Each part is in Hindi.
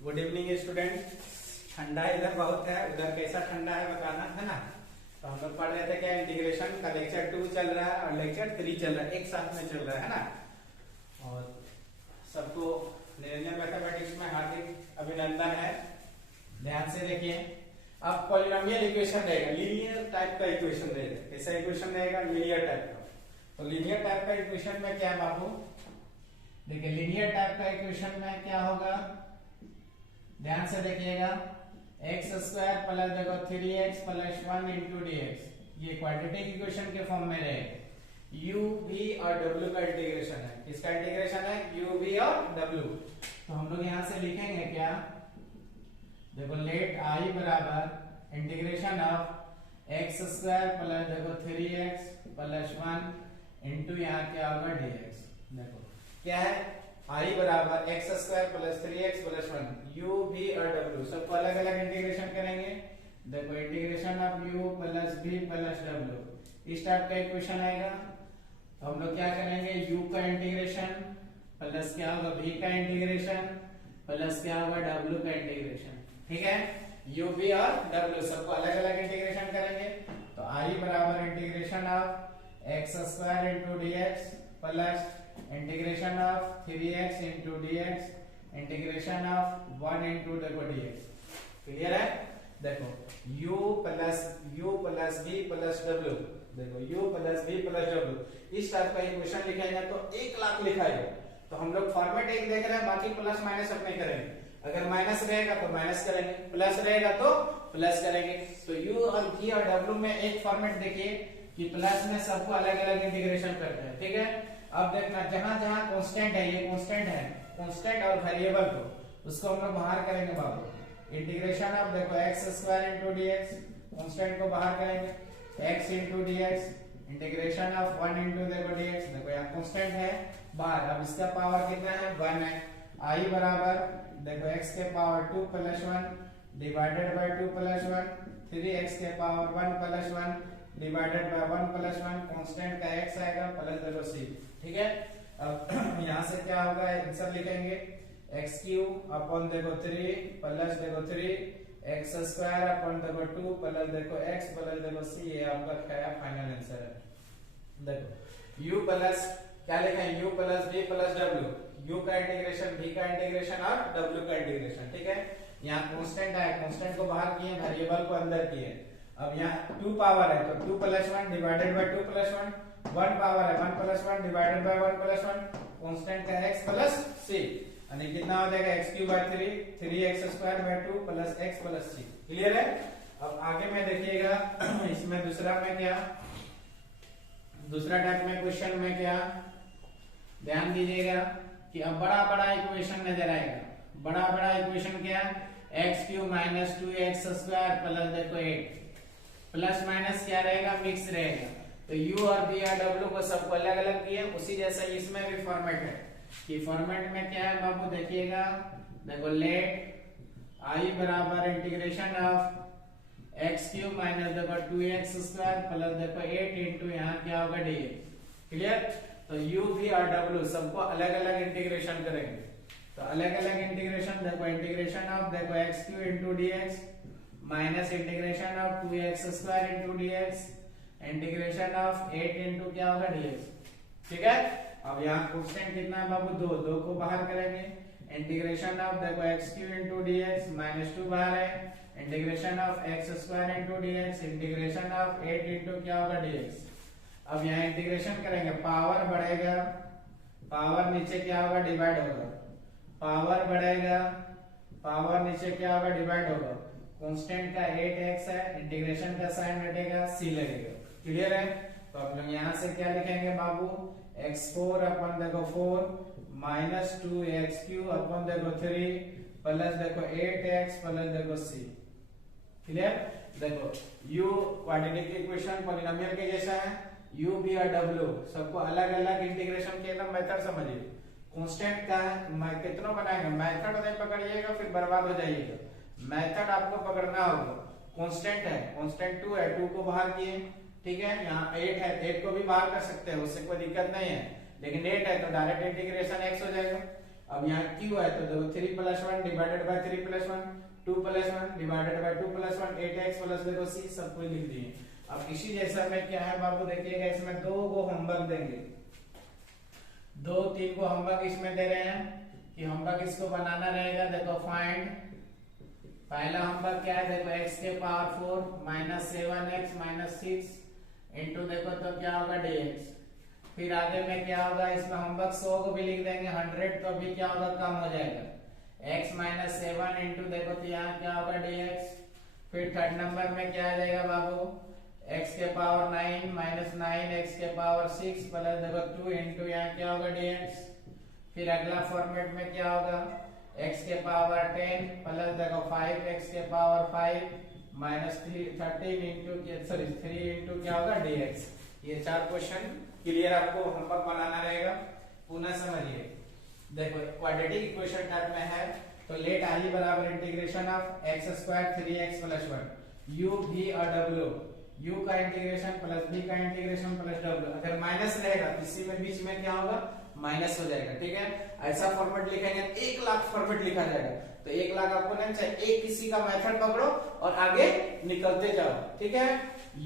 Good evening student. ठंडा इधर बहुत है, उधर कैसा ठंडा है बताना है ना। तो हम लोग पढ़ रहे थे क्या, इंटीग्रेशन का लेक्चर 2 चल रहा है और लेक्चर 3 चल रहा है, एक साथ में चल रहा है ना। और सबको निरंजन मैथमेटिक्स में हार्दिक अभिनंदन है। ध्यान से देखिए, अब पॉलिनोमियल इक्वेशन रहेगा, लीनियर टाइप का इक्वेशन रहेगा। कैसा इक्वेशन रहेगा? लीनियर टाइप का। तो लीनियर टाइप का इक्वेशन में क्या बाबू, देखिए लीनियर टाइप का इक्वेशन में क्या होगा, ध्यान से देखिएगा। एक्स स्क्वायर प्लस देखो 3x plus 1 into D x, ये क्वाड्रेटिक इक्वेशन के फॉर्म में रहेगा। u v और w का इंटीग्रेशन है। किसका इंटीग्रेशन है? u v और w। तो हम लोग यहां से लिखेंगे क्या, देखो लेट i बराबर integration of x square plus देखो 3x प्लस 1 इंटू यहाँ क्या होगा dx। देखो क्या है, i बराबर x square plus 3x plus 1, u v और w सबको अलग अलग इंटीग्रेशन करेंगे। देखो integration of u plus v plus w, इस टाइप का इक्वेशन आएगा। तो हम लोग क्या करेंगे, u का इंटीग्रेशन प्लस क्या होगा v का इंटीग्रेशन प्लस क्या होगा w का इंटीग्रेशन। ठीक है, u v और w सबको अलग अलग इंटीग्रेशन करेंगे। तो i बराबर integration of x square into D x plus integration of 3x into dx integration of 1 into देखो dx। क्लियर है? देखो u plus v plus w, देखो u plus v plus w, इस टाइप का इक्वेशन लिखेंगे तो 1 लाख लिखाएगा। तो हम लोग फॉर्मेट एक देख रहे हैं, बाकी प्लस माइनस अपने करेंगे। अगर माइनस रहेगा तो माइनस करेंगे, प्लस रहेगा तो प्लस करेंगे। तो u और v और w में एक फॉर्मेट देखिए कि प्लस में सबको अलग अलग इंटीग्रेशन करते हैं। ठीक है, अब देखना जहां जहां कांस्टेंट है, ये कांस्टेंट है, कांस्टेंट और वेरिएबल को उसको हम लोग बाहर करेंगे बाबू। इंटीग्रेशन ऑफ देखो x square into dx, constant को बाहर करेंगे, x into dx integration of 1 into देखो dx। देखो यहाँ कांस्टेंट है बाहर, अब इसका पावर कितना है? 1 है। i बराबर देखो x के power 2 plus 1 divided by 2 plus 1, 3x के power 1 plus 1 divided by 1 plus 1, constant का x आएगा प्लस देखो c। ठीक है, अब यहां से क्या होगा, आंसर लिखेंगे एक्स क्यूब अपॉन देखो 3 प्लस देखो 3 एक्स स्क्वायर अपॉन देखो 2 प्लस देखो x प्लस देखो c, ये आपका क्या फाइनल आंसर है। देखो u प्लस क्या लिखा है, u plus v plus w, u का इंटीग्रेशन v का इंटीग्रेशन और w का इंटीग्रेशन। ठीक है, यहाँ कांस्टेंट है, कांस्टेंट को बाहर किए, वेरिएबल को अंदर किए। अब यहाँ 2 पावर है तो 2 plus 1 divided by 2 plus 1, 1 power है 1 plus 1 divided by 1 plus 1, constant का x प्लस c, यानी कितना हो जाएगा x cube by 3, 3x square by 2 plus x plus c। Clear है? अब आगे में देखिएगा, इसमें दूसरा में क्या, दूसरा टाइप में क्वेश्चन में क्या, ध्यान दीजिएगा कि अब बड़ा बड़ा इक्वेशन नजर आएगा। बड़ा बड़ा इक्वेशन क्या, x cube minus 2x square plus देखो 8, प्लस माइनस क्या रहेगा, मिक्स रहेगा। तो u और v और w को सबको अलग अलग किए, उसी जैसा इसमें भी फॉर्मेट है कि फॉर्मेट में क्या है बाबू, देखिएगा देखो लेट i बराबर integration of x cube minus देखो 2x स्क्वायर प्लस देखो 8 इंटू यहाँ क्या होगा dx। क्लियर? तो u v और w सबको अलग अलग इंटीग्रेशन करेंगे। तो अलग अलग इंटीग्रेशन देखो, इंटीग्रेशन ऑफ देखो x cube into dx minus integration of 2x square into dx integration of 8 into क्या होगा dx। ठीक है, अब यहाँ कांस्टेंट कितना है बाबू, 2, 2 को बाहर करेंगे। इंटीग्रेशन ऑफ देखो x cube into dx minus 2 बाहर है, integration of x square into dx integration of 8 into क्या होगा dx। अब यहाँ इंटीग्रेशन करेंगे, पावर बढ़ेगा, पावर नीचे क्या होगा, डिवाइड होगा, पावर बढ़ेगा, पावर नीचे क्या होगा, डिवाइड होगा। कांस्टेंट का 8x है, इंटीग्रेशन का साइन हटेगा, c लगेगा। क्लियर है? तो आप लोग यहाँ से क्या लिखेंगे बाबू, x4 अपन देखो 4 माइनस 2x क्यूब अपन देखो 3 प्लस देखो 8x प्लस देखो c। क्लियर? देखो u क्वाड्रेटिक इक्वेशन पॉलिनोमियल के जैसा है, u v और w सबको अलग अलग इंटीग्रेशन के ना मेथड समझिए। कांस्टेंट का है, कितना बनाएगा, मेथड नहीं पकड़िएगा फिर बर्बाद हो जाइएगा। मेथड आपको पकड़ना होगा। कांस्टेंट है, कांस्टेंट 2 है, 2 को बाहर किए। ठीक है, यहाँ 8 है, 8 को भी बाहर कर सकते हैं, उससे कोई दिक्कत नहीं है। लेकिन 8 है तो डायरेक्ट इंटीग्रेशन x हो जाएगा। अब यहाँ क्यू है तो देखो 3 plus 1 divided by 3 plus 1, 2 plus 1 divided by 2 plus 1, 8x plus देखो c सब कुछ लिख दिए। अब इसी जैसा में क्या है बाबू देखिएगा, इसमें दो को होमवर्क देंगे, 2-3 को होमवर्क इसमें दे रहे हैं कि होमवर्क इसको बनाना रहेगा। देखो फाइंड, पहला होमवर्क क्या है देखो x के power 4 minus 7x minus 6 into देखो तो क्या होगा dx। फिर आगे में क्या होगा, इसमें होमवर्क 100 को भी लिख देंगे 100, तो भी क्या होगा कम हो जाएगा, x माइनस 7 इंटू देखो तो यहाँ क्या होगा dx। फिर थर्ड नंबर में क्या आ जाएगा बाबू, x के पावर 9 माइनस 9x के पावर 6 प्लस देखो 2 इंटू यहाँ क्या होगा dx। फिर अगला फॉर्मेट में क्या होगा, x के पावर 10 प्लस देखो 5x के पावर 5 माइनस 13 इंटू 3 इंटू क्या होगा dx। ये 4 क्वेश्चन क्लियर आपको होमवर्क बनाना रहेगा, पुनः समझिए। देखो क्वाड्रेटिक इक्वेशन टाइप में है तो लेट आई बराबर integration of x square 3x plus 1 u v और w, u का इंटीग्रेशन प्लस v का इंटीग्रेशन प्लस w। अगर माइनस रहेगा तो इसी में बीच में क्या होगा माइनस हो जाएगा, ठीक है। ऐसा फॉर्मेट लिखेंगे 1 लाख फॉर्मेट लिखा जाएगा, तो 1 लाख आपको नहीं चाहिए, एक किसी का मेथड पकड़ो और आगे निकलते जाओ, ठीक है।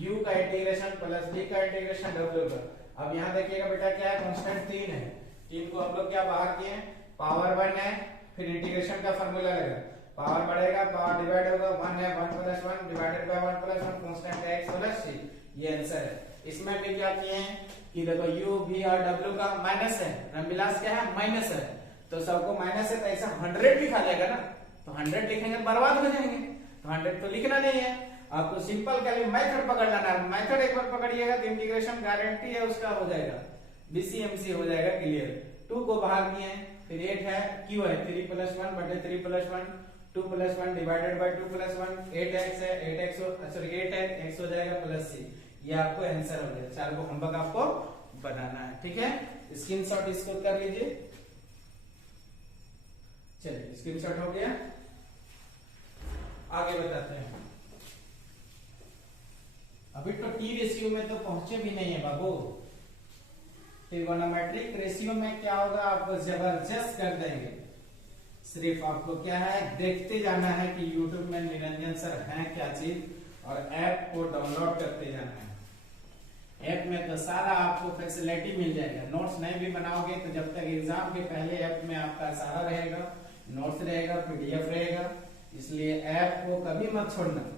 u का इंटीग्रेशन प्लस v का इंटीग्रेशन w का। अब यहाँ देखिएगा बेटा क्या है, कांस्टेंट 3 है, 3 को हम लोग क्या बाहर किए, पावर 1 है, फिर इंटीग्रेशन का फार्मूला लगेगा, पावर बढ़ेगा पावर डिवाइड होगा, 1 है 1 plus 1 divided by 1 plus 1 constant है x प्लस c, ये आंसर है। इसमें भी क्या किए हैं कि देखो u v और w का माइनस है, रमविलास क्या है माइनस है, तो सबको माइनस है तो ऐसा 100 लिखा जाएगा ना, तो 100 लिखेंगे बर्बाद हो जाएंगे, तो 100 तो लिखना नहीं है। आपको सिंपल कैलकुलेट मेथड पकड़ लेना है, मेथड एक बार पकड़िएगा तो इंटीग्रेशन गारंटी है उसका हो जाएगा, बीसीएमसी हो जाएगा क्लियर। 2 को बाहर किए, फिर 8 है, q है 3 प्लस 1 बटे 3 plus 1, 2 plus 1 divided by 2 plus 1, 8x है 8x सॉरी 8 है x हो जाएगा प्लस c, ये आपको आंसर हो जाएगा। 4 को होमवर्क आपको बनाना है, ठीक है। स्क्रीनशॉट इसको कर लीजिए, चलिए स्क्रीनशॉट हो गया, आगे बताते हैं। अभी तो टी रेशियो में तो पहुंचे भी नहीं है बाबू, ट्रिगोनोमेट्रिक रेशियो में क्या होगा आपको जबरदस्त कर देंगे, सिर्फ आपको क्या है देखते जाना है कि YouTube में निरंजन सर है क्या चीज, और ऐप को डाउनलोड करते जाना है। ऐप में तो सारा आपको फैसिलिटी मिल जाएगा, नोट्स नहीं भी बनाओगे तो जब तक एग्जाम के पहले ऐप में आपका सारा रहेगा, नोट्स रहेगा PDF रहेगा, इसलिए ऐप को कभी मत छोड़ना,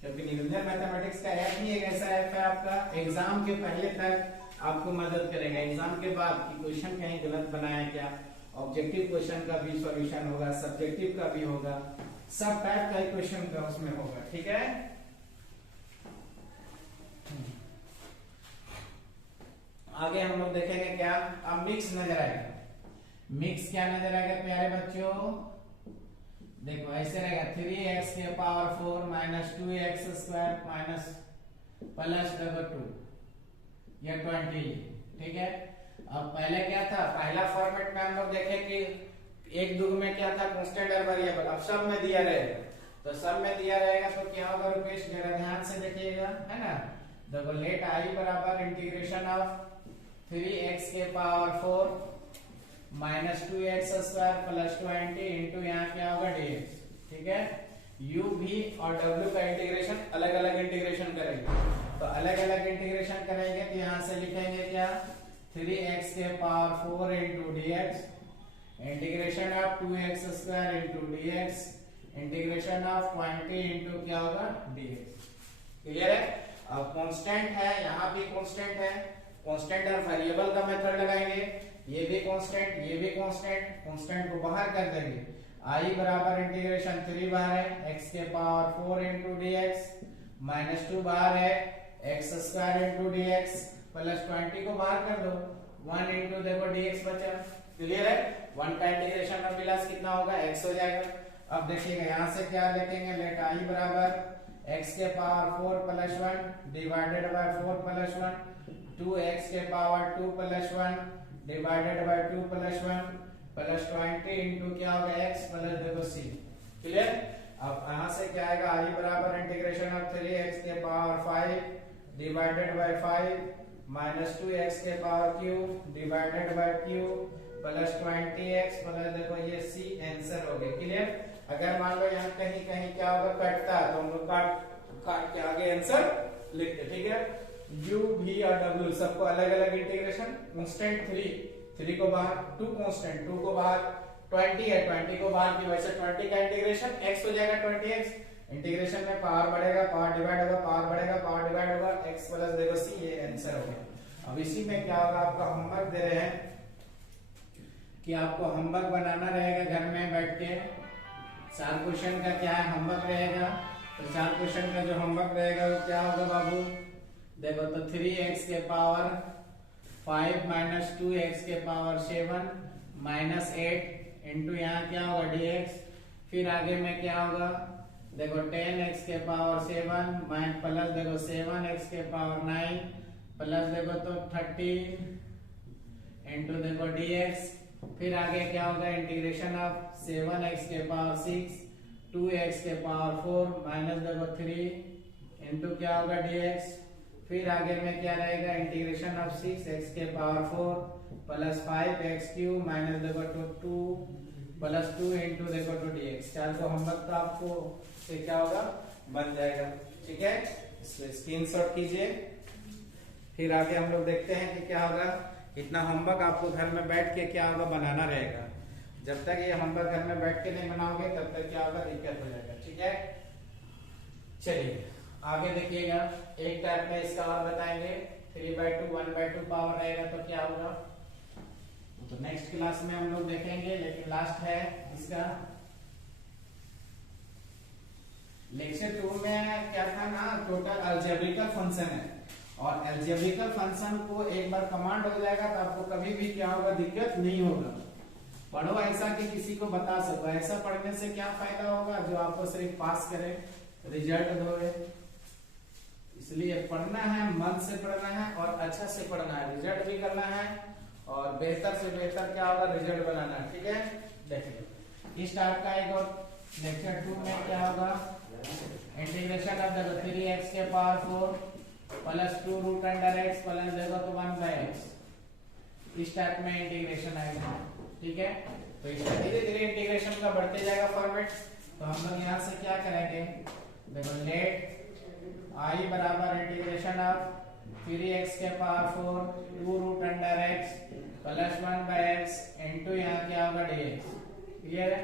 क्योंकि निरंजन मैथमेटिक्स का ऐप ही एक ऐसा ऐप है आपका एग्जाम के पहले तक आपको मदद करेगा, एग्जाम के बाद कि क्वेश्चन कहीं गलत बनाया क्या, ऑब्जेक्टिव क्वेश्चन का भी सॉल्यूशन होगा, सब्जेक्टिव का भी होगा, सब टाइप का क्वेश्चन का उसमें होगा, ठीक है। आगे हम लोग देखेंगे क्या, अब मिक्स नजर आएगा, मिक्स क्या नजर आएगा प्यारे बच्चों, देखो ऐसे रहेगा 3x के power 4 minus 2x square minus plus 2 या 20, ठीक है। अब पहले क्या था, पहला फॉर्मेट में हम लोग देखे कि एक दुग में क्या था कांस्टेंट और वेरिएबल, अब सब में दिया रहेगा, तो सब में दिया रहेगा तो क्या होगा रुपेश, जरा ध्यान से देखिएगा, है ना। देखो लेट आई बराबर इंटीग्रेशन ऑफ 3x के power 4 minus 2x square plus 20 into यहाँ क्या होगा dx, ठीक है। u v और w का इंटीग्रेशन अलग अलग इंटीग्रेशन करेंगे, तो अलग अलग इंटीग्रेशन करेंगे तो यहाँ से लिखेंगे क्या 3x के power 4 into dx integration of 2x square into dx integration of 20 into क्या होगा dx, क्लियर है। अब कांस्टेंट है, यहाँ भी कांस्टेंट है, कांस्टेंट और वेरिएबल का मेथड लगाएंगे, ये भी कांस्टेंट ये भी कांस्टेंट, कांस्टेंट को बाहर कर देंगे, i बराबर इंटीग्रेशन 3 बाहर है x के पावर 4 इंटू dx माइनस 2 बाहर है x square into dx plus 20 को बाहर कर दो, 1 इंटू देखो dx बचा, क्लियर है। 1 का इंटीग्रेशन में प्लस कितना होगा x हो जाएगा। अब देखिएगा यहाँ से क्या लिखेंगे, लेट i बराबर x के power 4 plus 1 divided by 4 plus 1 2x के power 2 plus 1 divided by 2 plus 1 plus 20 into क्या होगा x प्लस देखो c, क्लियर। अब यहाँ से क्या आएगा, i बराबर इंटीग्रेशन ऑफ 3x के power 5 divided by 5 minus 2x के power q divided by q plus 20x plus देखो ये c आंसर हो गया। क्लियर। अगर मान लो यहाँ कहीं कहीं क्या होगा कटता है तो हम लोग काट काट के आगे आंसर लिखते। ठीक है। u v और w सबको अलग अलग इंटीग्रेशन। कांस्टेंट 3 को बाहर, 2 कांस्टेंट 2 को बाहर, 20 है 20 को बाहर की वजह से 20 का इंटीग्रेशन x हो जाएगा 20x। इंटीग्रेशन में पावर बढ़ेगा, पावर डिवाइड होगा, पावर बढ़ेगा, पावर डिवाइड होगा, x प्लस देखो c, ये आंसर हो गया। अब इसी में क्या होगा, आपका होमवर्क दे रहे हैं कि आपको होमवर्क बनाना रहेगा घर में बैठ के। 4 क्वेश्चन का क्या है होमवर्क रहेगा। तो 4 क्वेश्चन का जो होमवर्क रहेगा वो क्या होगा बाबू, देखो तो 3x के पावर 5 माइनस 2x के पावर 7 माइनस 8 इंटू यहाँ क्या होगा dx। फिर आगे में क्या होगा, देखो 10x के पावर 7 प्लस देखो 7x के पावर 9 प्लस देखो तो 13 इंटू देखो dx। फिर आगे क्या होगा, इंटीग्रेशन ऑफ 7x के पावर 6 2x के पावर 4 माइनस देखो 3 इंटू क्या होगा dx। फिर आगे में क्या रहेगा, इंटीग्रेशन ऑफ 6x के power 4 plus 5x cube minus देखो 2 प्लस 2 इंटू देखो 2 dx। 4 को होमवर्क तो आपको से क्या होगा बन जाएगा। ठीक है, इसको स्क्रीनशॉट कीजिए। फिर आगे हम लोग देखते हैं कि क्या होगा। इतना होमवर्क आपको घर में बैठ के क्या होगा बनाना रहेगा। जब तक ये होमवर्क घर में बैठ के नहीं बनाओगे तब तक क्या होगा, दिक्कत हो जाएगा। ठीक है, चलिए आगे देखिएगा। एक टाइप में इसका और बताएंगे 3/2 1/2 पावर रहेगा तो क्या होगा, तो नेक्स्ट क्लास में हम लोग देखेंगे। लेकिन लास्ट है इसका लेक्चर 2 में क्या था ना, टोटल अलजेब्रिकल फंक्शन है। और अलजेब्रिकल फंक्शन को एक बार कमांड हो जाएगा तो आपको कभी भी क्या होगा, दिक्कत नहीं होगा। पढ़ो ऐसा कि किसी को बता सको। ऐसा पढ़ने से क्या फायदा होगा, जो आपको सिर्फ पास करे, रिजल्ट दोगे। इसलिए पढ़ना है, मन से पढ़ना है और अच्छा से पढ़ना है, रिजल्ट भी करना है और बेहतर से बेहतर क्या होगा, रिजल्ट बनाना है। ठीक है, देखिए इस टाइप का एक और लेक्चर 2 में क्या होगा, इंटीग्रेशन ऑफ देखो 3x के power 4 plus 2 root under x plus देखो तो 1/x। इस टाइप में इंटीग्रेशन आएगा। ठीक है, तो इसका धीरे धीरे इंटीग्रेशन का बढ़ते जाएगा फॉर्मेट। तो हम लोग यहाँ से क्या करेंगे, देखो लेट i बराबर इंटीग्रेशन ऑफ 3x के power 4 2 root under x plus 1/x into यहाँ क्या होगा dx। क्लियर है,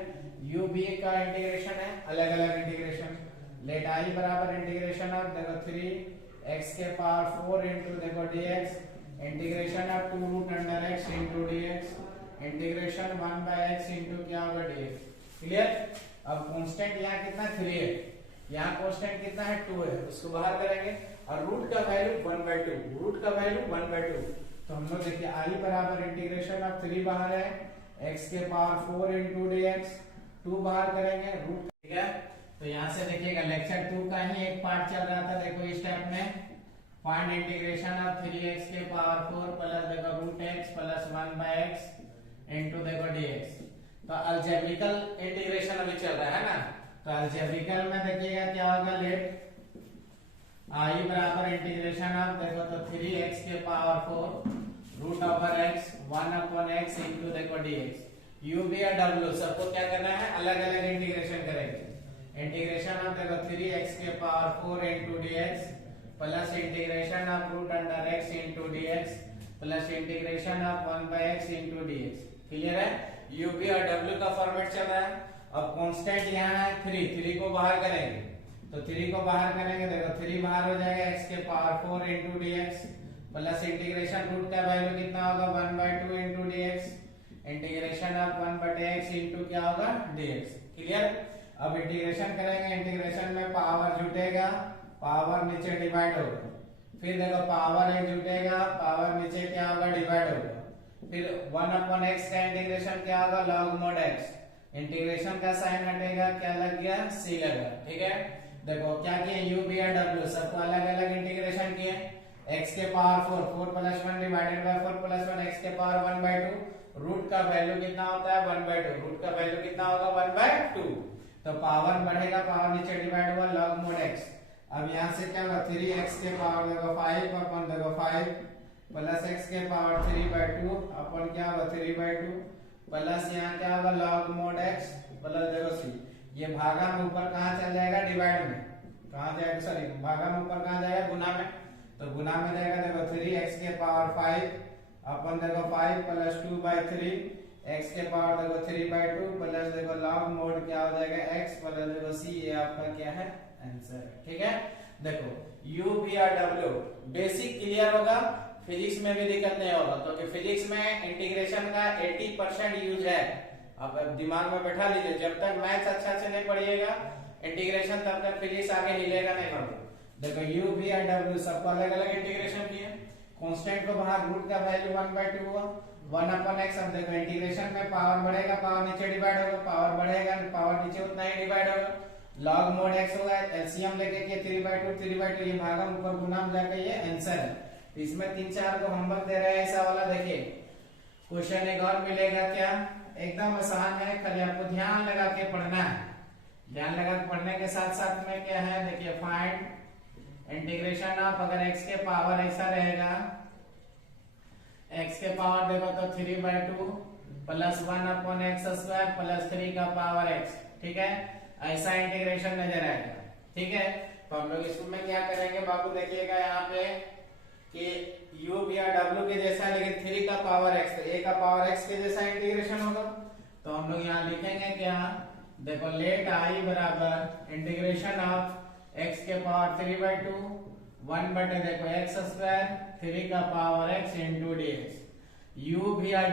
u v का इंटीग्रेशन है, अलग अलग इंटीग्रेशन। लेट i बराबर इंटीग्रेशन ऑफ देखो 3x के पावर 4 इंटू देखो dx integration of 2 root under x into dx integration 1/x into क्या होगा dx। क्लियर। अब कांस्टेंट यहाँ कितना 3 है, यहाँ कांस्टेंट कितना है 2 है, उसको बाहर करेंगे और रूट का वैल्यू 1/2, रूट का वैल्यू 1/2। तो हम लोग देखिए i बराबर इंटीग्रेशन ऑफ 3 बाहर है, x के पावर 4 इंटू dx 2 बाहर करेंगे रूट। ठीक है, तो यहाँ से देखिएगा लेक्चर 2 का ही एक पार्ट चल रहा था। देखो इस टाइप में फाइंड इंटीग्रेशन ऑफ 3x के पावर 4 प्लस देखो root x plus 1/x into देखो dx। तो अलजेब्रिकल इंटीग्रेशन अभी चल रहा है ना। तो अलजेब्रिकल में देखिएगा क्या होगा, लेट i बराबर इंटीग्रेशन ऑफ देखो तो 3x के power 4 root over x 1/x into देखो dx। u v या w सबको क्या करना है, अलग अलग इंटीग्रेशन करेंगे। इंटीग्रेशन ऑफ देखो 3x के power 4 into dx plus integration of root under x into dx plus integration of 1/x into dx। Clear है, u v और w का फॉर्मेट चल रहा है। अब कांस्टेंट यहाँ है 3 को बाहर करेंगे। तो 3 को बाहर करेंगे, देखो 3 बाहर हो जाएगा, x के power 4 into dx plus integration root का वैल्यू कितना होगा 1/2 into dx integration of 1/x into क्या होगा dx। क्लियर। अब इंटीग्रेशन करेंगे, इंटीग्रेशन में पावर जुटेगा, पावर नीचे डिवाइड होगा। फिर देखो पावर एक जुटेगा, पावर नीचे क्या होगा, डिवाइड होगा। फिर 1/x का इंटीग्रेशन क्या होगा, log mod x। इंटीग्रेशन का साइन हटेगा, क्या लग गया, c लगा। ठीक है, देखो क्या किए, u v और w सबको अलग अलग इंटीग्रेशन किए। x के power 4 plus 1 divided by 4 plus 1 x के पावर 1/2। रूट का वैल्यू कितना होता है 1/2, रूट का वैल्यू कितना होगा 1/2। तो पावर बढ़ेगा, पावर नीचे डिवाइड हुआ, log mod x। अब यहाँ से क्या होगा 3x के पावर देखो 5 अपन देखो 5 प्लस एक्स के पावर 3/2 अपन क्या होगा 3/2 प्लस यहाँ क्या होगा लॉग मोड एक्स प्लस देखो सी। ये भागा में ऊपर कहाँ चल जाएगा डिवाइड में, कहाँ जाएगा सॉरी भागा में ऊपर कहाँ जाएगा गुना में, तो गुना में जाएगा देखो 3x के पावर 5 अपन देखो 5 प्लस 2/3 x के पावर देखो 3/2 प्लस देखो लॉग मोड क्या हो जाएगा x प्लस देखो c। ये आपका क्या है आंसर है। ठीक है देखो u v और w बेसिक क्लियर होगा, फिजिक्स में भी दिक्कत नहीं होगा क्योंकि तो फिजिक्स में इंटीग्रेशन का 80% यूज है। अब दिमाग में बैठा लीजिए, जब तक मैथ्स अच्छा से नहीं पढ़िएगा इंटीग्रेशन तब तक फिजिक्स आगे हिलेगा नहीं बाबू। देखो u v और w सबको अलग अलग इंटीग्रेशन किए, कांस्टेंट को बाहर रूट का वैल्यू 1/2 हुआ 1/x। अब देखो इंटीग्रेशन में पावर बढ़ेगा पावर नीचे डिवाइड होगा, पावर बढ़ेगा पावर नीचे उतना ही डिवाइड होगा। लॉग मोड x होगा एलसीएम लेके के 3/2 ये भागा ऊपर गुना में जाकर ये आंसर है। तो इसमें 3-4 को होमवर्क दे रहे हैं ऐसा वाला। देखिए क्वेश्चन एक और मिलेगा क्या, एकदम आसान है, खाली आपको ध्यान लगा के पढ़ना है। ध्यान लगा के पढ़ने के साथ साथ में क्या है देखिए फाइंड इंटीग्रेशन ऑफ, अगर x के पावर ऐसा रहेगा x के पावर देखो तो 3/2 प्लस 1/x² प्लस 3 का पावर x। ठीक है ऐसा इंटीग्रेशन नजर आएगा। ठीक है तो हम लोग इसमें क्या करेंगे बाबू, देखिएगा यहाँ पे कि u v और w के जैसा है लेकिन 3 का पावर x, तो a का पावर x के जैसा इंटीग्रेशन होगा। तो हम लोग यहाँ लिखेंगे क्या देखो लेट i बराबर इंटीग्रेशन ऑफ x के पावर 3/2 1 बटे देखो x² 3 का power x into dx। u v और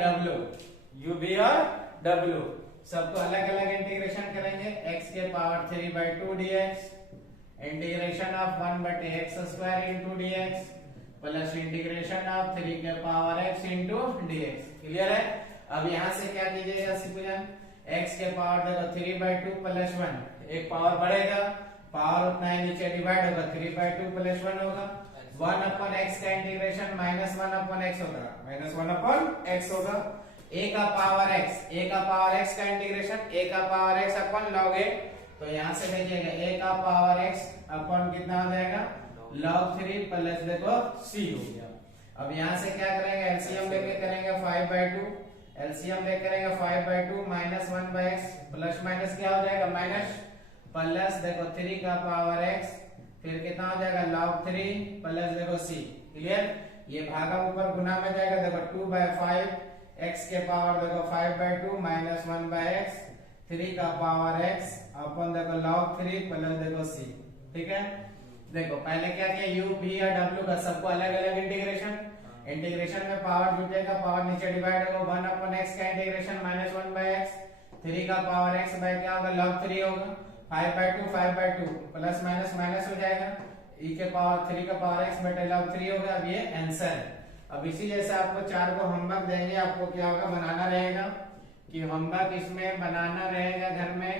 w सबको अलग अलग इंटीग्रेशन करेंगे, x के पावर 3/2 dx इंटीग्रेशन ऑफ 1 बटे x² into dx plus integration of 3 के power x into dx। Clear है। अब यहाँ से क्या कीजिएगा सिंपल, x के पावर देखो 3/2 प्लस 1, एक पावर बढ़ेगा पावर उतना ही नीचे डिवाइड होगा 3/2 प्लस 1 होगा 1/x का इंटीग्रेशन -1/x होगा -1/x होगा। a का पावर x का इंटीग्रेशन a का power x upon log a, तो यहाँ से देखिएगा a का पावर x अपन कितना हो जाएगा log 3 प्लस देखो c हो गया। अब यहाँ से क्या करेंगे एलसीएम लेके करेंगे 5/2, एलसीएम लेके करेंगे 5/2 माइनस 1/x प्लस माइनस क्या हो जाएगा माइनस प्लस देखो 3 का पावर x फिर कितना हो जाएगा log 3 प्लस देखो c। क्लियर। ये भागा ऊपर गुना में जाएगा देखो 2/5 x के पावर देखो 5/2 माइनस 1/x 3 का पावर x अपन देखो log 3 प्लस देखो c। ठीक है देखो पहले क्या किया u v और w का सबको अलग अलग इंटीग्रेशन में पावर जुटेगा पावर नीचे डिवाइड होगा 1/x का इंटीग्रेशन -1/x 3 का पावर x बाय क्या होगा log 3 होगा 5/2 प्लस माइनस माइनस हो जाएगा e के पावर 3 का पावर x बटे log 3 होगा। अब ये आंसर है। अब इसी जैसे आपको 4 को होमवर्क देंगे, आपको क्या होगा बनाना रहेगा कि होमवर्क इसमें बनाना रहेगा घर में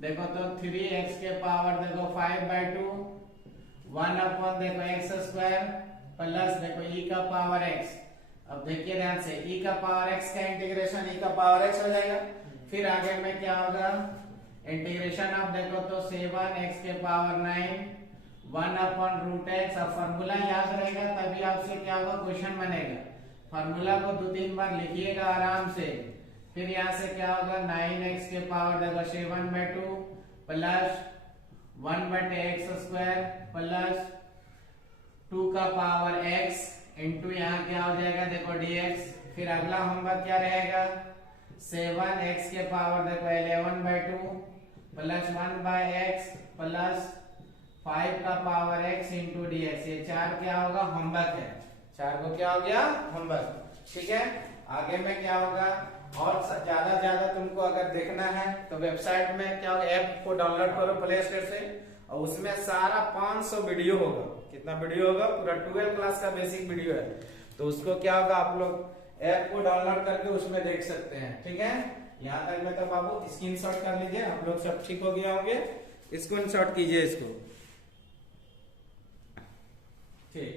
देखो तो 3x के पावर देखो 5/2 1 देखो x² प्लस देखो e का पावर x। अब देखिए ध्यान से e का पावर x का इंटीग्रेशन e का पावर x हो जाएगा। फिर आगे में क्या होगा इंटीग्रेशन ऑफ देखो तो 7x के पावर 9 1/√x। अब फॉर्मूला याद रहेगा तभी आपसे क्या होगा क्वेश्चन बनेगा। फॉर्मूला को 2-3 बार लिखिएगा आराम से। फिर यहाँ से क्या होगा 9x के पावर देखो 7/2 प्लस 1/x² प्लस 2 का पावर x इंटू यहाँ क्या हो जाएगा देखो dx। फिर अगला होमवर्क क्या रहेगा 7x के पावर देखो 11/2 प्लस 1/x प्लस 5 का पावर x इंटू dx। ये 4 क्या होगा होमवर्क है, 4 को क्या हो गया होमवर्क। ठीक है आगे में क्या होगा और ज्यादा तुमको अगर देखना है तो वेबसाइट में क्या होगा ऐप को डाउनलोड करो प्ले स्टोर से और उसमें सारा 500 वीडियो होगा। कितना वीडियो होगा पूरा 12 क्लास का बेसिक वीडियो है। तो उसको क्या होगा आप लोग ऐप को डाउनलोड करके उसमें देख सकते हैं। ठीक है यहाँ तक में तो बाबू स्क्रीनशॉट कर लीजिए, आप लोग सब ठीक हो गया होंगे, स्क्रीनशॉट कीजिए इसको। ठीक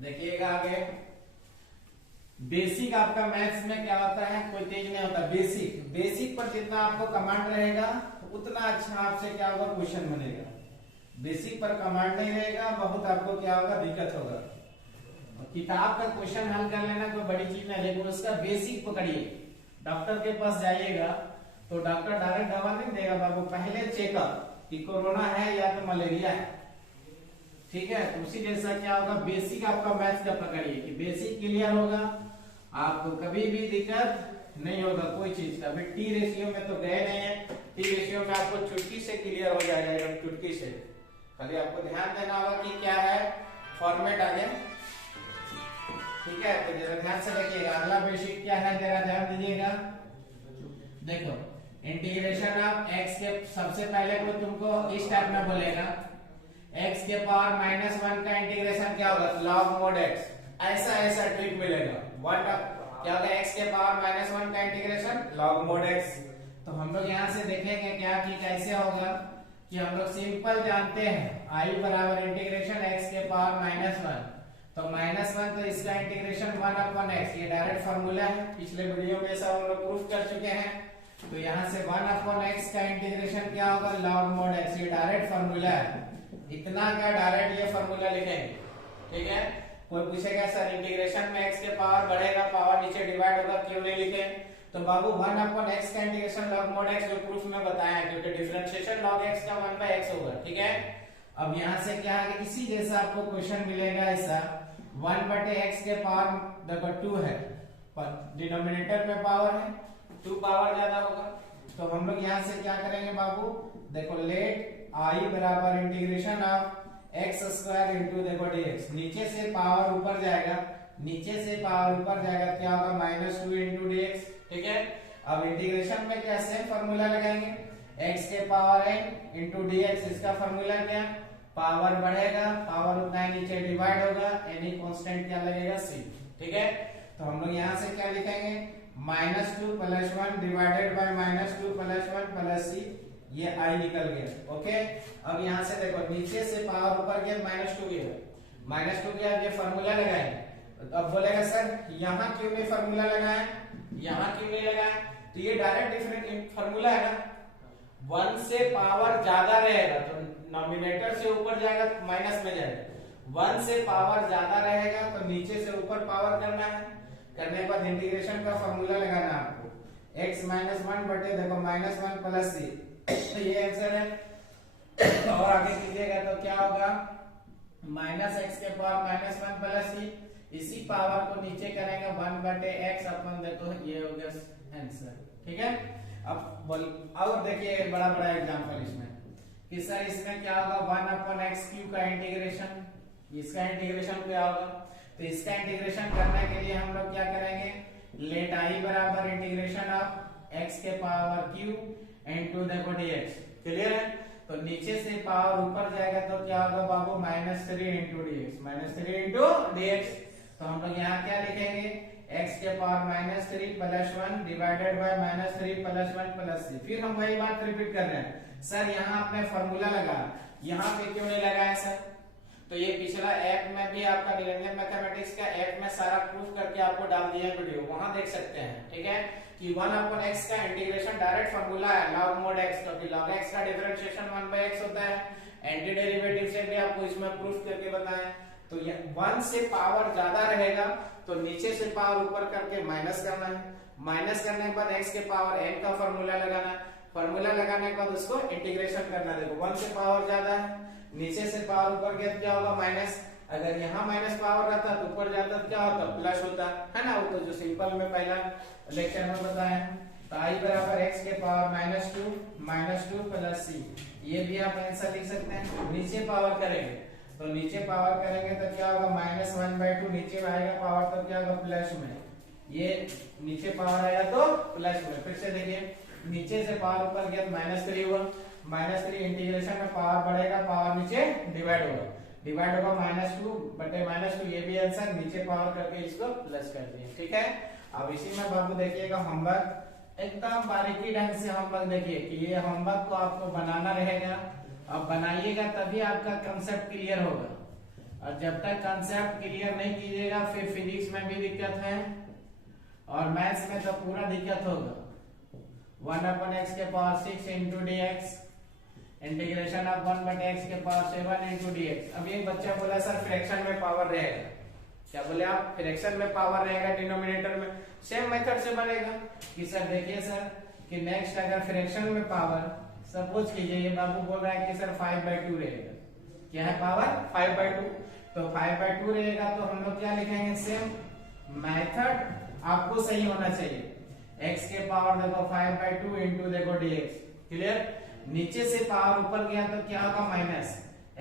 देखिएगा आगे बेसिक आपका मैथ्स में क्या होता है कोई तेज नहीं होता। बेसिक पर जितना आपको कमांड रहेगा उतना अच्छा आपसे क्या होगा क्वेश्चन बनेगा। बेसिक पर कमांड नहीं रहेगा बहुत आपको क्या होगा दिक्कत होगा। किताब का क्वेश्चन हल कर लेना कोई बड़ी चीज नहीं, लेकिन उसका बेसिक पकड़िए। डॉक्टर के पास जाइएगा तो डॉक्टर डायरेक्ट दवा नहीं देगा बाबू, पहले चेकअप कि कोरोना है या तो मलेरिया है, ठीक है। तो उसी जैसा क्या होगा, बेसिक आपका मैथ्स का पकड़िए कि बेसिक क्लियर होगा, आपको कभी भी दिक्कत नहीं होगा कोई चीज का। अभी टी रेशियो में तो गए नहीं है, टी रेशियो में आपको चुटकी से क्लियर हो जाएगा, एकदम चुटकी से। खाली आपको ध्यान देना होगा कि क्या है फॉर्मेट आगे, ठीक है। तो जरा ध्यान से देखिएगा, अगला बेसिक क्या है जरा ध्यान दीजिएगा। देखो इंटीग्रेशन ऑफ x के, सबसे पहले को तुमको इस टाइप में बोलेगा x के पावर -1 का इंटीग्रेशन क्या होगा, log mod x, ऐसा ऐसा ट्रिक मिलेगा। क्या होगा, x के पावर -1 का इंटीग्रेशन log mod x। तो हम लोग यहाँ से देखेंगे क्या कि कैसे होगा, कि हम लोग सिंपल जानते हैं i बराबर इंटीग्रेशन x के पावर -1, तो -1 तो इसका इंटीग्रेशन 1/x, ये डायरेक्ट फार्मूला है, पिछले वीडियो में सब हम लोग प्रूफ कर चुके हैं। तो यहाँ से 1/x का इंटीग्रेशन क्या होगा, log mod x, ये डायरेक्ट फार्मूला है। इतना क्या डायरेक्ट ये फार्मूला लिखेंगे, ठीक है। कोई पूछेगा सर इंटीग्रेशन में x के पावर बढ़ेगा, पावर नीचे डिवाइड होगा, क्यों नहीं लिखे, तो बाबू 1/x का इंटीग्रेशन log mod x जो प्रूफ में बताया है, क्योंकि डिफरेंशिएशन log x का 1/x होगा, ठीक है। अब यहाँ से क्या है, इसी जैसा आपको क्वेश्चन मिलेगा ऐसा, 1/x के पावर देखो 2 है, डिनोमिनेटर में पावर है, 2 पावर ज्यादा होगा। तो हम लोग यहाँ से क्या करेंगे बाबू, देखो लेट i बराबर integration of x square into देखो dx, नीचे से पावर ऊपर जाएगा, नीचे से पावर ऊपर जाएगा, क्या होगा -2 इंटू dx, ठीक है। अब इंटीग्रेशन में क्या सेम फॉर्मूला लगाएंगे, x के पावर n इंटू dx, इसका फॉर्मूला क्या, पावर बढ़ेगा, पावर उतना ही नीचे डिवाइड होगा, एनी कांस्टेंट क्या लगेगा c, ठीक है। तो हम लोग यहाँ से क्या लिखेंगे, -2 + 1 डिवाइडेड बाय -2 + 1 + c, ये i निकल गया, ओके। अब यहाँ से देखो नीचे से पावर ऊपर गया, -2 गया, -2 गया, ये फार्मूला लगाएंगे। अब बोलेगा सर यहाँ क्यों नहीं फार्मूला लगाया, यहाँ क्यों नहीं लगाया, तो ये डायरेक्ट डिफरेंट फार्मूला है ना, 1 से पावर ज्यादा रहेगा तो नॉमिनेटर से ऊपर जाएगा तो माइनस में जाएगा, 1 से पावर ज्यादा रहेगा तो नीचे से ऊपर पावर करना है, करने के बाद इंटीग्रेशन का फार्मूला लगाना है आपको, x -1 बटे देखो -1 + c, तो ये आंसर है। और आगे कीजिएगा तो क्या होगा, -x के पावर -1 + c, इसी पावर को नीचे करेंगे 1/x अपन देखो ये हो गया आंसर, ठीक है। अब और देखिए बड़ा बड़ा एग्जांपल इसमें कि सर इसमें क्या होगा, 1/x³ का इंटीग्रेशन, इसका इंटीग्रेशन क्या होगा, तो इसका इंटीग्रेशन करने के लिए हम लोग क्या करेंगे, लेट i बराबर इंटीग्रेशन ऑफ x के पावर q इनटू देखो dx, क्लियर है। तो नीचे से पावर ऊपर जाएगा तो क्या होगा बाबू, -3 इंटू dx, -3 इंटू dx। तो हम लोग यहाँ क्या लिखेंगे, x के पावर -3 + 1 डिवाइडेड बाय -3 + 1 + c। फिर हम वही बात रिपीट कर रहे हैं, सर यहाँ आपने फॉर्मूला लगा, यहाँ पे क्यों नहीं लगाया सर, तो ये पिछला ऐप में भी आपका निरंजन मैथमेटिक्स का ऐप में सारा प्रूफ करके आपको डाल दिया वीडियो, वहां देख सकते हैं, ठीक है। कि 1/x का इंटीग्रेशन डायरेक्ट फार्मूला है log mod x, क्योंकि log x का डिफरेंशिएशन 1/x होता है, एंटी डेरिवेटिव से भी आपको इसमें प्रूफ करके बताएं। तो 1 से पावर ज्यादा रहेगा तो नीचे से पावर ऊपर करके माइनस करना है, माइनस करने के बाद x के पावर n का फार्मूला लगाना, फार्मूला लगाने के बाद उसको इंटीग्रेशन करना। देखो 1 से पावर ज्यादा है, नीचे से पावर ऊपर गया तो क्या होगा माइनस, अगर यहाँ माइनस पावर रहता तो ऊपर जाता तो क्या होता, प्लस होता है ना, वो तो जो सिंपल में पहला लेक्चर में बताया। तो i बराबर x के पावर -2 + c, ये भी आप आंसर लिख सकते हैं। नीचे पावर करेंगे तो नीचे पावर करेंगे तो क्या होगा, -1/2, नीचे आएगा पावर तो क्या होगा प्लस में, ये नीचे पावर आएगा तो प्लस में। फिर से देखिए नीचे से पावर ऊपर गया तो -3 हुआ, -3 इंटीग्रेशन में पावर बढ़ेगा, पावर नीचे डिवाइड होगा, डिवाइड होगा -2 बटे -2, ये भी आंसर, नीचे पावर करके इसको प्लस कर दिए, ठीक है। अब इसी में बाबू देखिएगा होमवर्क एकदम बारीकी ढंग से होमवर्क देखिए कि ये होमवर्क को आपको बनाना रहेगा, अब बनाइएगा तभी आपका कंसेप्ट क्लियर होगा, और जब तक कंसेप्ट क्लियर नहीं कीजिएगा फिर फिजिक्स में भी दिक्कत है और मैथ्स में तो पूरा दिक्कत होगा। 1/x के power 6 into dx, integration of 1/x के पावर 7 इंटू dx। अब एक बच्चा बोला सर फ्रैक्शन में पावर रहेगा, क्या बोले आप, फ्रैक्शन में पावर रहेगा डिनोमिनेटर में, सेम मेथड से बनेगा कि सर देखिए सर कि नेक्स्ट अगर फ्रैक्शन में पावर सपोज कीजिए ये बाबू बोल रहा है कि सर 5/2 रहेगा, क्या है पावर 5/2, तो 5/2 रहेगा तो हम लोग क्या लिखेंगे, सेम मेथड आपको सही होना चाहिए, x के पावर देखो 5/2 इंटू देखो dx, क्लियर, नीचे से पावर ऊपर गया तो क्या होगा माइनस,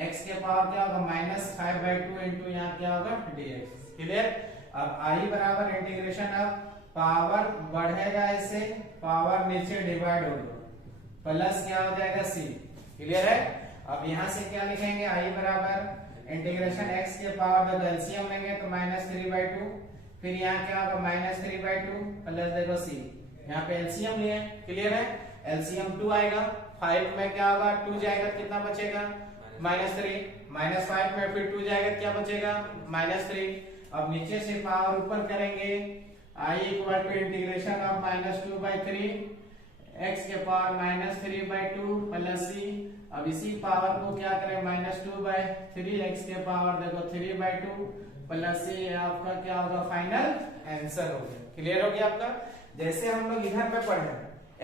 x के पावर क्या होगा -5/2 इंटू यहाँ क्या होगा dx, क्लियर। अब i बराबर इंटीग्रेशन, अब पावर बढ़ेगा ऐसे, पावर नीचे डिवाइड होगा, प्लस क्या हो जाएगा c, क्लियर है। अब यहाँ से क्या लिखेंगे, i बराबर इंटीग्रेशन x के पावर देखो एलसीएम लेंगे तो -3/2, फिर यहाँ क्या होगा -3/2 प्लस देखो c, यहाँ पे एलसीएम लिए, क्लियर है, एलसीएम 2 आएगा, 5 में क्या होगा 2 जाएगा, कितना बचेगा -3, -5 में फिर 2 जाएगा, क्या बचेगा -3। अब नीचे से पावर ऊपर करेंगे, i equal to integration of -2/3 x के पावर -3/2 प्लस c, अब इसी पावर को क्या करें -2/3 x के पावर देखो 3/2 प्लस c, आपका क्या होगा फाइनल आंसर हो गया, क्लियर हो गया आपका। जैसे हम लोग इधर पे पढ़े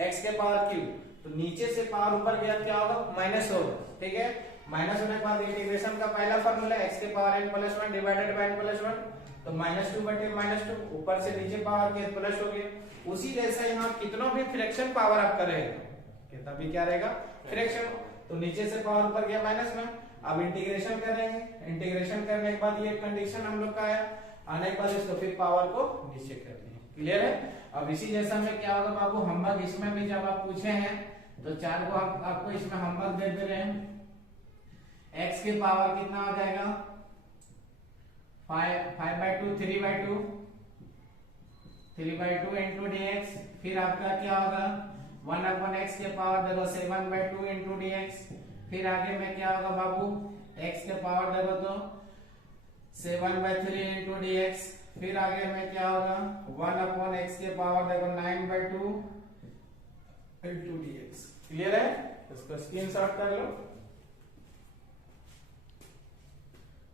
x के पावर क्यूब, तो नीचे से पावर ऊपर गया क्या होगा माइनस होगा, ठीक है, माइनस होने के बाद इंटीग्रेशन का पहला फार्मूला x के power n+1 divided by n+1, तो -2/-2, ऊपर से नीचे पावर के प्लस हो गए। उसी जैसे यहाँ कितना भी फ्रैक्शन पावर आपका रहेगा, कितना भी क्या रहेगा फ्रैक्शन, तो नीचे से पावर ऊपर गया माइनस में, अब इंटीग्रेशन करेंगे, इंटीग्रेशन करने के बाद ये कंडीशन हम लोग का आया, आने के बाद इसको फिर पावर को नीचे कर देंगे, क्लियर है। अब इसी जैसा में क्या होगा बाबू, होमवर्क इसमें भी जब आप पूछे हैं तो 4 को हम आपको इसमें होमवर्क दे दे रहे हैं, x के पावर कितना हो जाएगा 5/2 3/2 इंटू dx, फिर आपका क्या होगा 1/x के पावर देखो 7/2 इंटू dx, फिर आगे में क्या होगा बाबू x के पावर देखो तो 7/3 इंटू dx, फिर आगे में क्या होगा 1/x के पावर देखो 9/2 इंटू dx, क्लियर है, इसको स्क्रीनशॉट कर लो।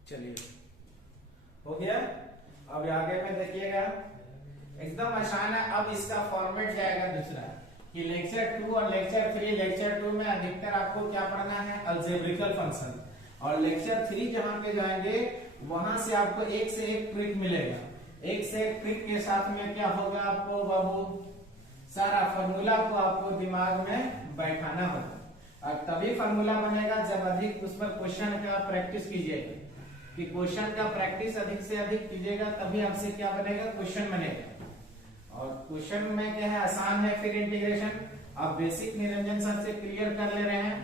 चलिए हो गया। अब आगे में देखिएगा एकदम आसान है, अब इसका फॉर्मेट जाएगा दूसरा कि लेक्चर 2 और लेक्चर 3, लेक्चर 2 में अधिकतर आपको क्या पढ़ना है अलजेब्रिकल फंक्शन, और लेक्चर 3 जहां पे जाएंगे वहां से आपको एक से एक ट्रिक मिलेगा, एक से एक ट्रिक के साथ में क्या होगा आपको बाबू सारा फॉर्मूला को आपको दिमाग में बैठाना होगा, और तभी फॉर्मूला बनेगा जब अधिक उस पर क्वेश्चन का प्रैक्टिस कीजिएगा, कि क्वेश्चन का प्रैक्टिस अधिक से अधिक कीजिएगा तभी आपसे क्या बनेगा क्वेश्चन बनेगा, और क्वेश्चन में क्या है आसान है, फिर इंटीग्रेशन आप बेसिक निरंजन सर से क्लियर कर ले रहे हैं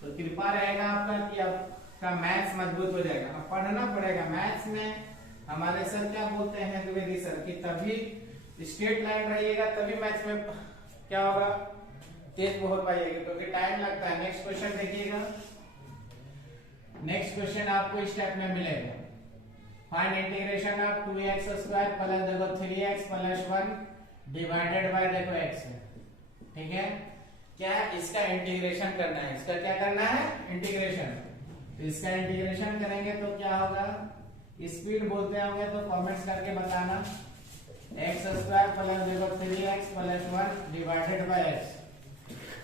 तो कृपा रहेगा आपका कि आपका मैथ्स मजबूत हो जाएगा। अब पढ़ना पड़ेगा मैथ्स में, हमारे सर क्या बोलते हैं द्विवेदी सर कि तभी स्ट्रेट लाइन रहिएगा तभी मैथ्स में क्या होगा तेज हो पाइएगा, क्योंकि टाइम लगता है। नेक्स्ट क्वेश्चन देखिएगा, नेक्स्ट क्वेश्चन आपको स्टेप में मिलेगा, find integration of 2x² plus देखो 3x प्लस 1 डिवाइडेड बाय देखो x, ठीक है, क्या इसका इंटीग्रेशन करना है, इसका क्या करना है इंटीग्रेशन, तो इसका इंटीग्रेशन करेंगे तो क्या होगा, स्पीड बोलते होंगे तो कमेंट्स करके बताना, x² प्लस देखो 3x plus 1 divided by x।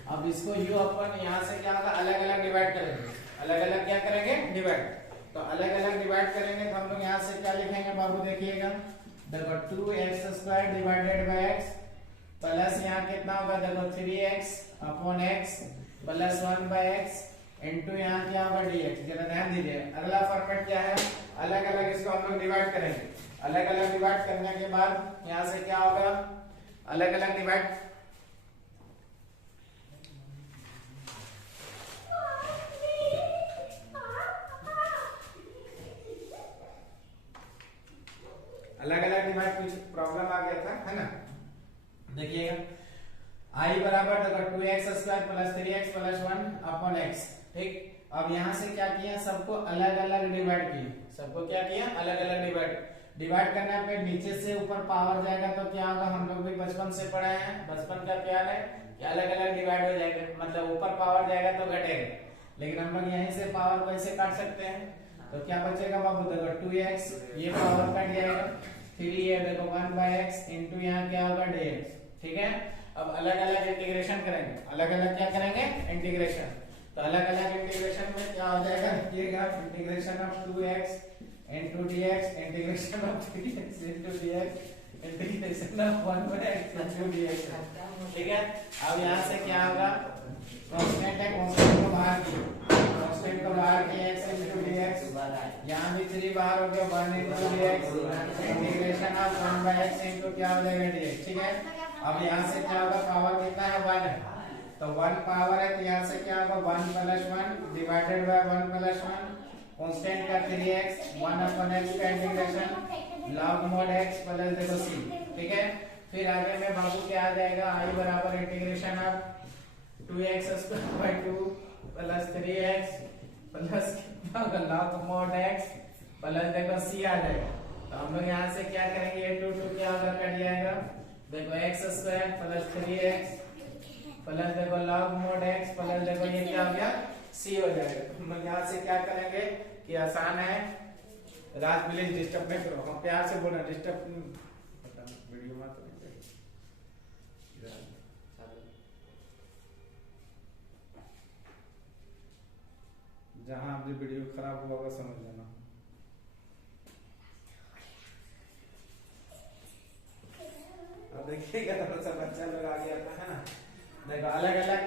अब इसको u अपन यहाँ से क्या होगा अलग अलग डिवाइड करेंगे, अलग अलग क्या करेंगे डिवाइड, तो अलग अलग डिवाइड करेंगे तो हम लोग यहाँ से क्या लिखेंगे बाबू देखिएगा, देखो 2x² divided by x plus यहाँ कितना होगा देखो 3x upon x plus 1 by x into यहाँ क्या होगा dx। जरा ध्यान दीजिए अगला फॉर्मेट क्या है, अलग अलग इसको हम लोग डिवाइड करेंगे, अलग अलग डिवाइड करने के बाद यहाँ से क्या होगा अलग अलग डिवाइड, अलग अलग डिवाइड कुछ प्रॉब्लम आ गया था है ना, देखिएगा i बराबर देखो 2x² plus 3x plus 1 upon x, ठीक। अब यहाँ से क्या किया सबको अलग अलग डिवाइड किया, सबको क्या किया अलग अलग डिवाइड करने पे नीचे से ऊपर पावर जाएगा तो क्या होगा, हम लोग भी बचपन से पढ़े हैं, बचपन का प्यार है कि अलग अलग डिवाइड हो जाएगा, मतलब ऊपर पावर जाएगा तो घटेगा, लेकिन हम लोग यहीं से पावर को ऐसे काट सकते हैं, तो क्या बचेगा बाबू, देखो 2x, ये पावर कट जाएगा, 3 है देखो 1/x इंटू यहाँ क्या होगा dx, ठीक है। अब अलग अलग इंटीग्रेशन करेंगे, अलग अलग क्या करेंगे इंटीग्रेशन, तो अलग अलग इंटीग्रेशन में क्या हो जाएगा, देखिएगा integration of 2x into dx, integration of 3x into dx, integration of 1/x into dx, ठीक है। अब यहाँ से क्या होगा, कांस्टेंट है, कांस्टेंट को बाहर किया, कांस्टेंट को बाहर किया x into dx, यहाँ भी 3 बाहर हो गया 1 into dx, integration of 1/x into क्या हो जाएगा dx, ठीक है। अब यहाँ से क्या होगा, पावर कितना है 1 है, तो 1 पावर है, तो यहाँ से क्या होगा 1 + 1 डिवाइडेड बाय 1 + 1, कांस्टेंट का 3x 1/x का integration log mod x plus देखो c, ठीक है। फिर आगे में बाबू क्या आ जाएगा, i बराबर integration of 2x² 2 plus 3x plus log mod x plus देखो c आ जाएगा। तो हम लोग यहाँ से क्या करेंगे, 2 क्या होगा, कट जाएगा, देखो x² प्लस 3x प्लस देखो log mod x प्लस देखो ये क्या हो गया c हो जाएगा। हम लोग यहाँ से क्या करेंगे कि आसान है, रात प्लीज डिस्टर्ब नहीं करो, हम प्यार से बोल रहे डिस्टर्ब वीडियो मत जहां आपकी वीडियो खराब हुआ होगा समझ लेना। अब देखिएगा थोड़ा सा बच्चा लोग आ गया था, है ना, देखो अलग अलग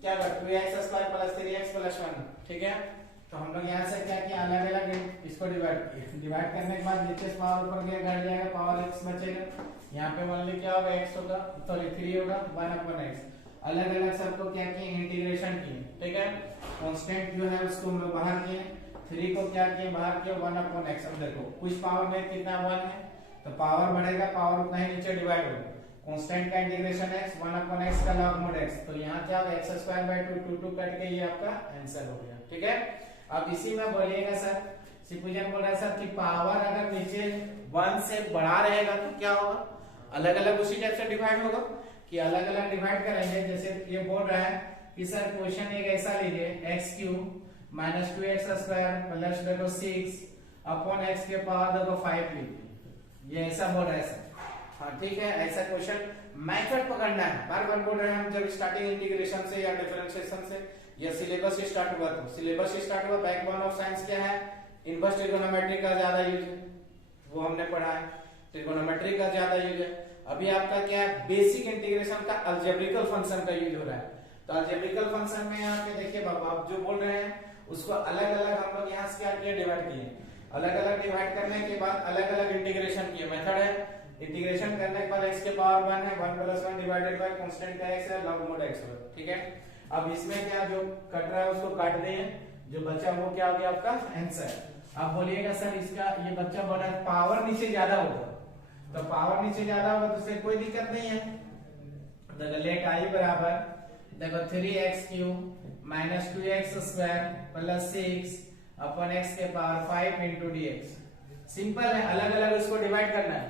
क्या होगा 2x² प्लस 3x प्लस 1, ठीक है। तो हम लोग यहाँ से क्या किया, अलग अलग इसको डिवाइड किया, डिवाइड करने के बाद नीचे पावर ऊपर गया घट जाएगा, पावर x बचेगा, यहाँ पे मान ली क्या होगा x होगा, सॉरी 3 होगा 1/x, अलग अलग सबको क्या किए इंटीग्रेशन किए, ठीक है। कांस्टेंट जो है उसको हम लोग बाहर किए, 3 को क्या किए बाहर किए 1/x। अब देखो कुछ पावर में कितना 1 है, तो पावर बढ़ेगा, पावर उतना ही नीचे डिवाइड होगा, कांस्टेंट का इंटीग्रेशन x 1/x का log mod x, तो यहाँ क्या होगा x² 2 कट के ये आपका आंसर हो गया, ठीक है। अब इसी में बोलिएगा सर, सिपुजन बोल रहा है सर कि पावर अगर नीचे 1 से बड़ा रहेगा तो क्या होगा, अलग अलग उसी टाइप से डिवाइड होगा, कि अलग अलग डिवाइड करेंगे। जैसे ये बोल रहा है कि सर क्वेश्चन एक ऐसा लीजिए x³ - 2x² प्लस देखो 6/x के पावर देखो 5 लीजिए, ये ऐसा बोल रहा है सर, हाँ ठीक है। ऐसा क्वेश्चन मेथड पकड़ना है, बार बार बोल रहे हैं हम, जब स्टार्टिंग इंटीग्रेशन से या डिफरेंशिएशन से या सिलेबस स्टार्ट हुआ, तो सिलेबस स्टार्ट हुआ, बैकबोन ऑफ साइंस क्या है, इनवर्स ट्रिगोनोमेट्री का ज्यादा यूज है, वो हमने पढ़ा है, ट्रिगोनोमेट्री का ज्यादा यूज है। अभी आपका क्या है, बेसिक इंटीग्रेशन का अलजेब्रिकल फंक्शन का यूज हो रहा है, तो अलजेब्रिकल फंक्शन में यहाँ पे देखिए बाबा आप जो बोल रहे हैं उसको अलग अलग हम लोग यहाँ से क्या किया, डिवाइड किए, अलग अलग डिवाइड करने के बाद अलग अलग इंटीग्रेशन किए, मेथड है इंटीग्रेशन करने के बाद x के पावर 1 है, 1 + 1 डिवाइडेड बाय कांस्टेंट का x है log mod x, ठीक है। अब इसमें क्या जो कट रहा है उसको काट दिए, जो बचा वो क्या हो गया आपका आंसर। अब बोलिएगा सर इसका ये बच्चा बोला पावर नीचे ज्यादा होगा, तो पावर नीचे ज्यादा होगा तो उससे कोई दिक्कत नहीं है, देखो लेट i बराबर देखो 3x³ - 2x² प्लस 6/x के पावर 5 into dx, सिंपल है, अलग अलग उसको डिवाइड करना है,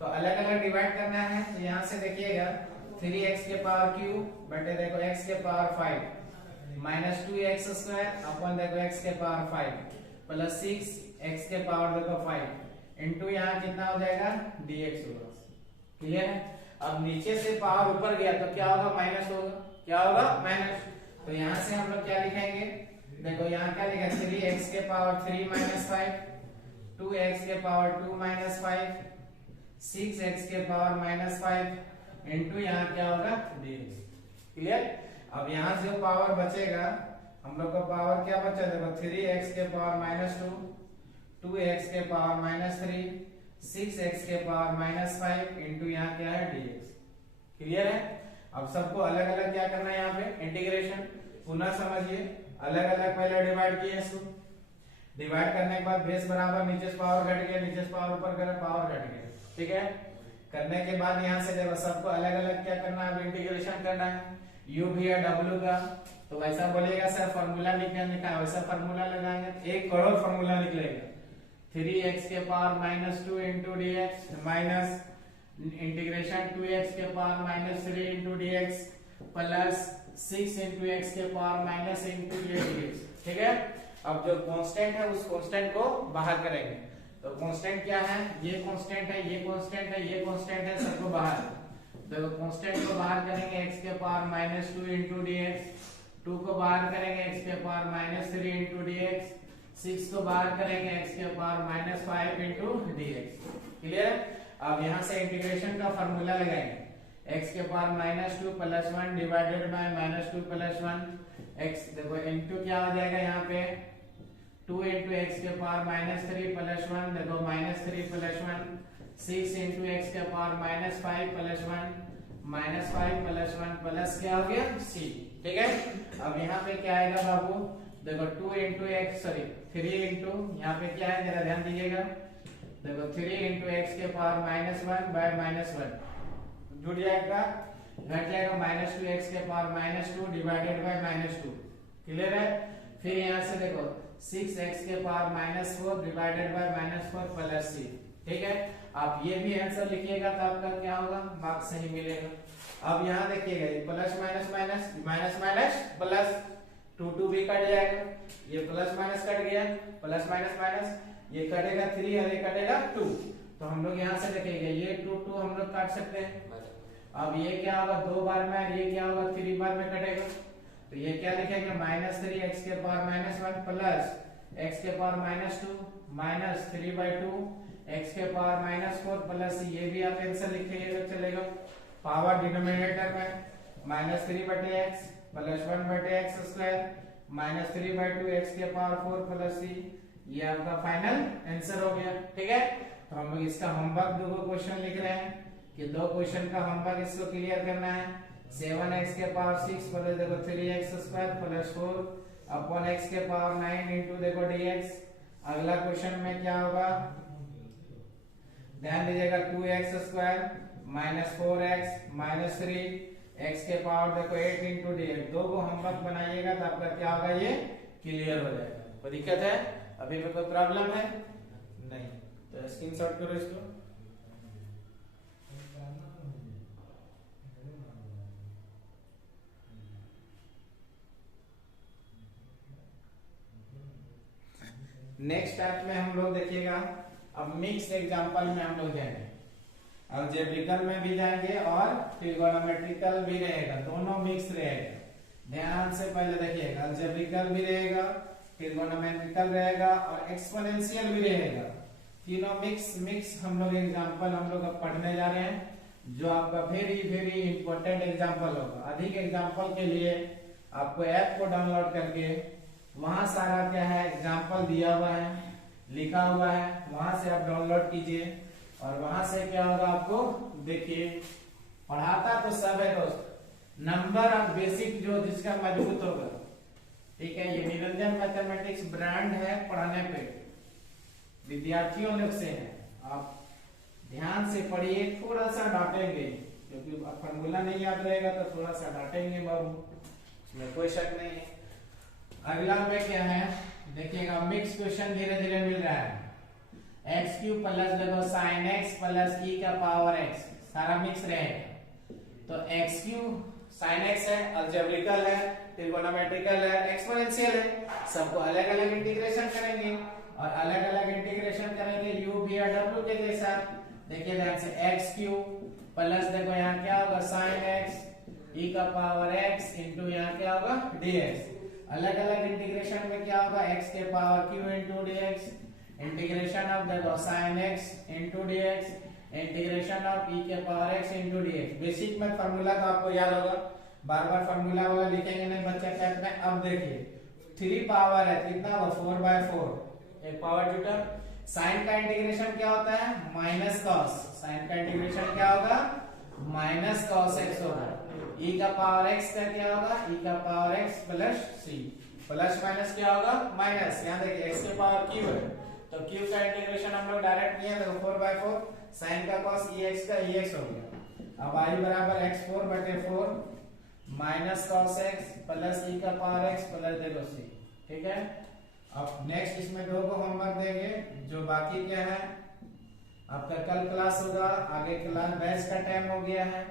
तो अलग अलग डिवाइड करना है। तो यहाँ से देखिएगा 3x के पावर क्यूब बटे देखो x के पावर 5 - 2x² अपन देखो x के पावर 5 प्लस 6x के पावर देखो 5 इंटू यहाँ कितना हो जाएगा dx होगा, क्लियर है। अब नीचे से पावर ऊपर गया तो क्या होगा, माइनस होगा, क्या होगा माइनस, तो यहाँ से हम लोग क्या लिखेंगे, देखो यहाँ क्या लिखा 3x के पावर 3 - 5 2x के पावर 2 - 5 6x के पावर -5 इंटू यहाँ क्या होगा dx, क्लियर। अब यहाँ जो पावर बचेगा हम लोग का पावर क्या बचा, देखो 3x के पावर -2 2x के पावर -3 6x के पावर -5 इंटू यहाँ क्या है dx, क्लियर है। अब सबको अलग अलग क्या करना है, यहाँ पे इंटीग्रेशन पुनः समझिए, अलग अलग पहले डिवाइड किए इसको, डिवाइड करने के बाद बेस बराबर नीचे से पावर घट गया, नीचे से पावर ऊपर गया, पावर घट गया, ठीक है। करने के बाद यहाँ से देखो सबको अलग अलग क्या करना है, इंटीग्रेशन करना है, u भी है w का, तो वैसा बोलिएगा सर फॉर्मूला निकालने का, वैसा फॉर्मूला लगाएंगे 1 करोड़ फॉर्मूला निकलेगा, 3x के power -2 into dx minus integration 2x के power -3 into dx plus 6 into x के पावर - इंटू dx, ठीक है। अब जो कांस्टेंट है उस कांस्टेंट को बाहर करेंगे। तो कांस्टेंट क्या है, ये कांस्टेंट है, ये कांस्टेंट है, ये कांस्टेंट है, सबको बाहर। देखो कांस्टेंट को बाहर करेंगे x के पावर -2 into dx, 2 को बाहर करेंगे x के पावर -3 into dx, 6 को बाहर करेंगे x के पावर -5 into dx। क्लियर। अब यहाँ से इंटीग्रेशन का फार्मूला लगाएंगे, x के पावर -2 + 1 डिवाइडेड बाय -2 + 1 x, देखो इनटू क्या हो जाएगा यहाँ पे 2 into x के पावर -3 + 1, देखो -3 + 1, 6 into x के पावर -5 + 1, -5 + 1 प्लस क्या हो गया c। ठीक है। अब यहाँ पे क्या आएगा बाबू, देखो 2 into x, सॉरी 3 into, यहाँ पे क्या है जरा ध्यान दीजिएगा, देखो 3 into x के पावर -1 by -1 जुड़ जाएगा, घट जाएगा -2x के पावर -2 डिवाइडेड बाय -2। क्लियर है। फिर यहाँ से देखो 6x के power -4 divided by -4 plus c। ठीक है। आप ये भी आंसर लिखिएगा तो आपका क्या होगा, मार्क्स सही मिलेगा। अब यहाँ देखिएगा plus minus minus minus minus plus, 2 भी कट जाएगा, ये प्लस माइनस कट गया, प्लस माइनस माइनस, ये कटेगा 3 और ये कटेगा 2। तो हम लोग यहाँ से देखेंगे ये 2 हम लोग काट सकते हैं। अब ये क्या होगा 2 बार में, ये क्या होगा 3 बार में कटेगा। तो ये क्या लिखेंगे -3 x के पावर -1 प्लस x के पावर -2 माइनस 3/2 x के पावर -4 प्लस, ये भी आप आंसर लिखिएगा चलेगा। पावर डिनोमिनेटर में -3/x plus 1/x square -3/2 x के पावर 4 प्लस c, ये आपका फाइनल आंसर हो गया। ठीक है। तो हम लोग इसका होमवर्क 2 क्वेश्चन लिख रहे हैं कि 2 क्वेश्चन का होमवर्क इसको क्लियर करना है। 7x के पावर 6 प्लस देखो 3x square plus 4 upon x के पावर 9 इंटू देखो dx। अगला क्वेश्चन में क्या होगा, ध्यान दीजिएगा 2x स्क्वायर -4x -3 x के पावर देखो 8 इंटू dx। 2 को होमवर्क बनाइएगा तो आपका क्या होगा, ये क्लियर हो जाएगा। कोई दिक्कत है, अभी में कोई प्रॉब्लम है नहीं, तो स्क्रीनशॉट करो इसको। नेक्स्ट टाइप में हम लोग देखिएगा, अब मिक्स एग्जांपल में हम लोग जाएंगे, अलजेब्रिकल में भी जाएंगे और ट्रिगोनोमेट्रिकल भी रहेगा, दोनों मिक्स रहेगा। ध्यान से पहले देखिएगा, अलजेब्रिकल भी रहेगा, ट्रिगोनोमेट्रिकल रहेगा और एक्सपोनेंशियल भी रहेगा। तीनों मिक्स हम लोग एग्जांपल हम लोग अब पढ़ने जा रहे हैं, जो आपका वेरी वेरी इंपॉर्टेंट एग्जांपल होगा। अधिक एग्जांपल के लिए आपको ऐप को डाउनलोड करके वहां सारा क्या है एग्जांपल दिया हुआ है, लिखा हुआ है, वहां से आप डाउनलोड कीजिए और वहां से क्या होगा आपको देखिए, पढ़ाता तो सब है दोस्त, नंबर और बेसिक जो जिसका मजबूत होगा। ठीक है। ये निरंजन मैथमेटिक्स ब्रांड है पढ़ाने पे, विद्यार्थियों लोग से है, आप ध्यान से पढ़िए, थोड़ा सा डांटेंगे क्योंकि फॉर्मूला नहीं याद रहेगा तो थोड़ा सा डांटेंगे बाबू, इसमें कोई शक नहीं है। अगला में क्या है देखिएगा, मिक्स क्वेश्चन धीरे धीरे मिल रहा है। x³ प्लस देखो sin x प्लस e का पावर x, सारा मिक्स रहेगा। तो x³ sin x है, अलजेब्रिकल है, ट्रिगोनोमेट्रिकल है, एक्सपोनेंशियल है, सबको अलग अलग इंटीग्रेशन करेंगे और अलग अलग इंटीग्रेशन करेंगे u v और w के जैसा। देखिए ध्यान से x³ प्लस देखो यहाँ क्या होगा sin x e का पावर x इंटू यहाँ क्या होगा dx। अलग अलग इंटीग्रेशन में क्या होगा x के power q into dx, integration of देखो sin x into dx, integration of e के power x into dx। Basic में फॉर्मूला तो आपको याद होगा, बार बार फॉर्मूला वाला लिखेंगे नहीं बच्चा टेंथ में। अब देखिए 3 पावर है कितना वो 4/4 एक पावर जुटा। साइन का इंटीग्रेशन क्या होता है माइनस कॉस, साइन का इंटीग्रेशन क्या होगा माइनस कॉस x होगा। e का पावर x का क्या होगा e का power x plus c, plus minus क्या होगा माइनस। यहाँ देखिए x के पावर q है तो q का इंटीग्रेशन हम लोग डायरेक्ट किया देखो 4/4, साइन का cos ex का ex हो गया। अब i बराबर x4/4 minus cos x plus e का पावर x प्लस देखो c। ठीक है। अब नेक्स्ट इसमें 2 को होमवर्क देंगे, जो बाकी क्या है आपका कल क्लास होगा, आगे क्लास बैच का टाइम हो गया है।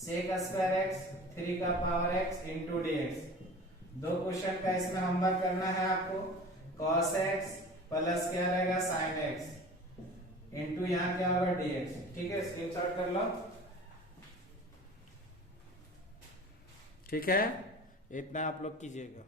sec स्क्वायर x 3 का power x into dx। 2 question का इसमें होमवर्क करना है आपको। cos x प्लस क्या रहेगा sin x इंटू यहाँ क्या होगा dx। ठीक है, स्क्रीनशॉट कर लो। ठीक है, इतना आप लोग कीजिएगा।